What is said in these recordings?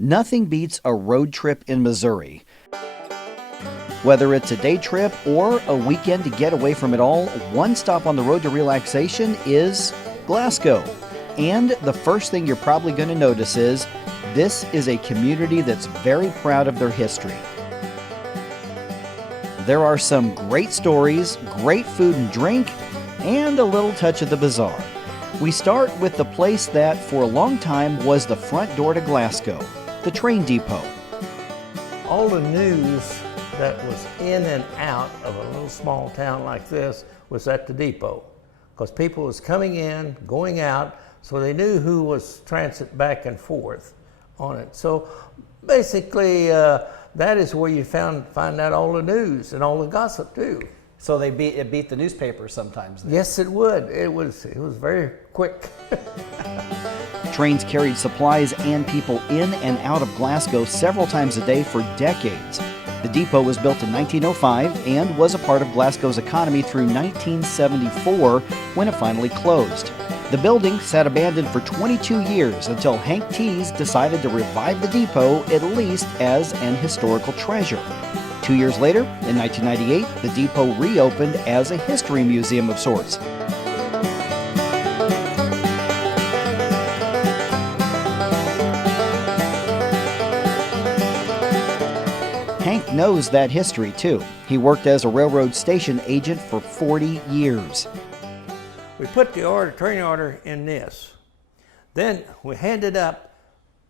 Nothing beats a road trip in Missouri. Whether it's a day trip or a weekend to get away from it all, one stop on the road to relaxation is Glasgow. And the first thing you're probably going to notice is this is a community that's very proud of their history. There are some great stories, great food and drink, and a little touch of the bizarre. We start with the place that for a long time was the front door to Glasgow, the train depot. All the news that was in and out of a little small town like this was at the depot, because people was coming in, going out, so they knew who was transit back and forth on it. So basically, that is where you find out all the news and all the gossip too. So it beat the newspapers sometimes then. Yes, it would. It was very quick. Trains carried supplies and people in and out of Glasgow several times a day for decades. The depot was built in 1905 and was a part of Glasgow's economy through 1974 when it finally closed. The building sat abandoned for 22 years until Hank Tees decided to revive the depot, at least as an historical treasure. 2 years later, in 1998, the depot reopened as a history museum of sorts. Hank knows that history too. He worked as a railroad station agent for 40 years. We put the train order in this. Then we hand it up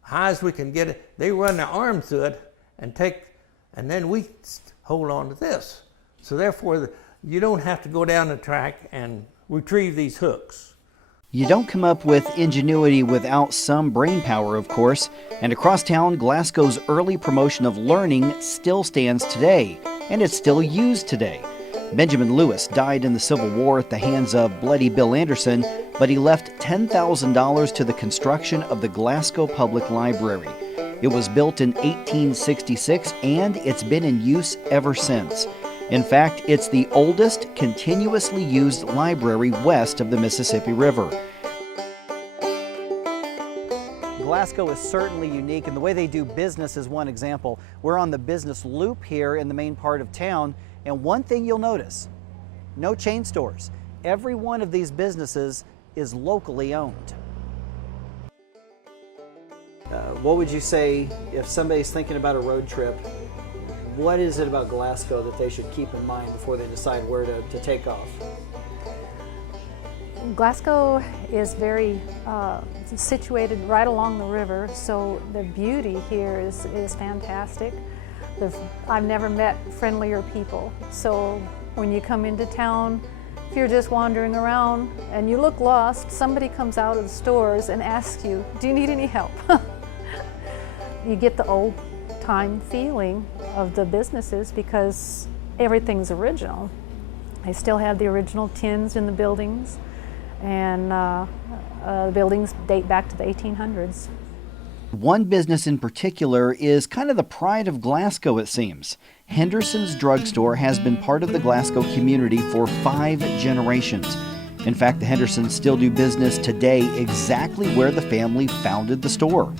high as we can get it. They run their arm through it and then we hold on to this. So therefore, you don't have to go down the track and retrieve these hooks. You don't come up with ingenuity without some brain power, of course. And across town, Glasgow's early promotion of learning still stands today, and it's still used today. Benjamin Lewis died in the Civil War at the hands of Bloody Bill Anderson, but he left $10,000 to the construction of the Glasgow Public Library. It was built in 1866, and it's been in use ever since. In fact, it's the oldest continuously used library west of the Mississippi River. Glasgow is certainly unique, and the way they do business is one example. We're on the business loop here in the main part of town, and one thing you'll notice, no chain stores. Every one of these businesses is locally owned. What would you say if somebody's thinking about a road trip? What is it about Glasgow that they should keep in mind before they decide where to take off? Glasgow is very situated right along the river, so the beauty here is fantastic. I've never met friendlier people. So when you come into town, if you're just wandering around and you look lost, somebody comes out of the stores and asks you, "Do you need any help?" You get the old time feeling of the businesses because everything's original. They still have the original tins in the buildings, and the buildings date back to the 1800s. One business in particular is kind of the pride of Glasgow, it seems. Henderson's Drugstore has been part of the Glasgow community for 5 generations. In fact, the Hendersons still do business today exactly where the family founded the store.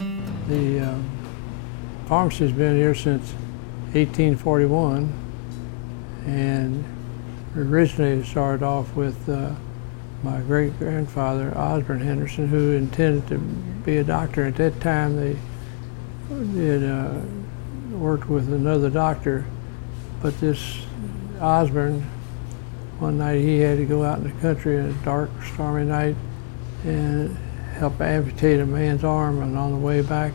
The pharmacy's been here since 1841, and originally it started off with my great-grandfather, Osborne Henderson, who intended to be a doctor. At that time, they had worked with another doctor, but this Osborne, one night he had to go out in the country in a dark, stormy night and help amputate a man's arm, and on the way back,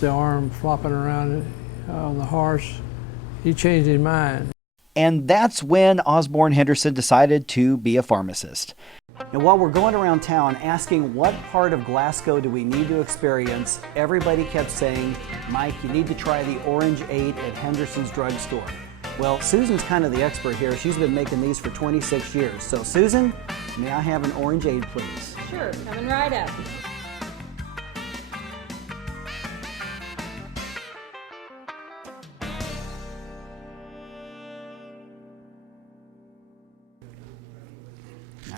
the arm flopping around on the horse, he changed his mind. And that's when Osborne Henderson decided to be a pharmacist. And while we're going around town asking what part of Glasgow do we need to experience, everybody kept saying, "Mike, you need to try the Orangeade at Henderson's Drugstore." Well, Susan's kind of the expert here. She's been making these for 26 years. So Susan, may I have an Orangeade, please? Sure, coming right up.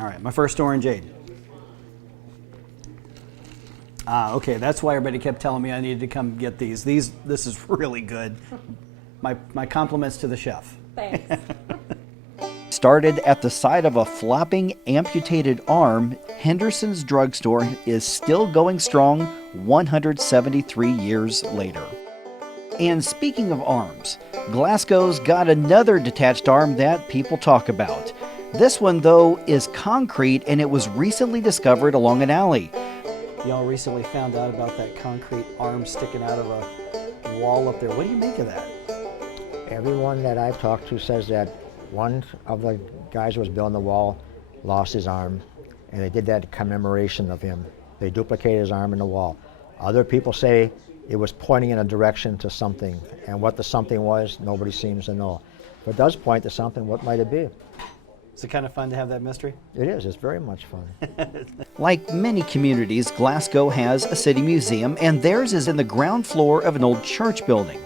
All right, my first Orangeade. Ah, okay, that's why everybody kept telling me I needed to come get these. This is really good. My compliments to the chef. Thanks. Started at the side of a flopping, amputated arm, Henderson's Drugstore is still going strong 173 years later. And speaking of arms, Glasgow's got another detached arm that people talk about. This one, though, is concrete, and it was recently discovered along an alley. Y'all recently found out about that concrete arm sticking out of a wall up there. What do you make of that? Everyone that I've talked to says that one of the guys who was building the wall lost his arm, and they did that in commemoration of him. They duplicated his arm in the wall. Other people say it was pointing in a direction to something, and what the something was, nobody seems to know. But it does point to something. What might it be? Is it kind of fun to have that mystery? It is. It's very much fun. Like many communities, Glasgow has a city museum, and theirs is in the ground floor of an old church building.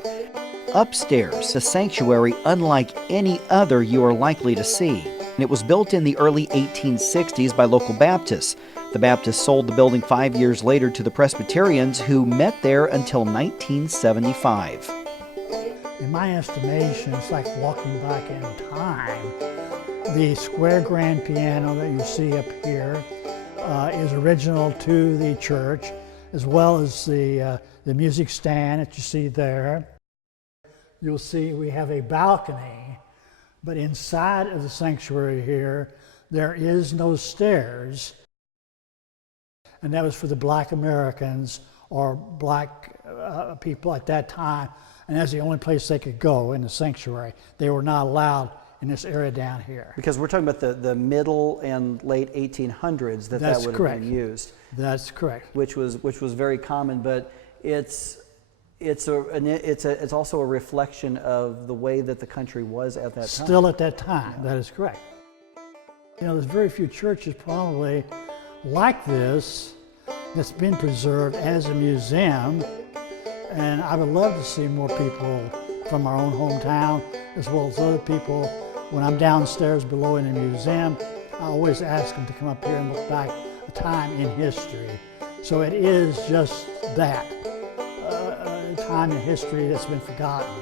Upstairs, a sanctuary unlike any other you are likely to see. It was built in the early 1860s by local Baptists. The Baptists sold the building 5 years later to the Presbyterians, who met there until 1975. In my estimation, it's like walking back in time. The square grand piano that you see up here is original to the church, as well as the music stand that you see there. You'll see we have a balcony, but inside of the sanctuary here, there is no stairs. And that was for the black Americans or black people at that time, and that's the only place they could go in the sanctuary. They were not allowed in this area down here. Because we're talking about the middle and late 1800s that would have been used. That's correct. Which was very common, but it's also a reflection of the way that the country was at that time. Still at that time, yeah. That is correct. You know, there's very few churches probably like this that's been preserved as a museum, and I would love to see more people from our own hometown as well as other people. When I'm downstairs below in the museum, I always ask them to come up here and look back a time in history. So it is just that, a time in history that's been forgotten.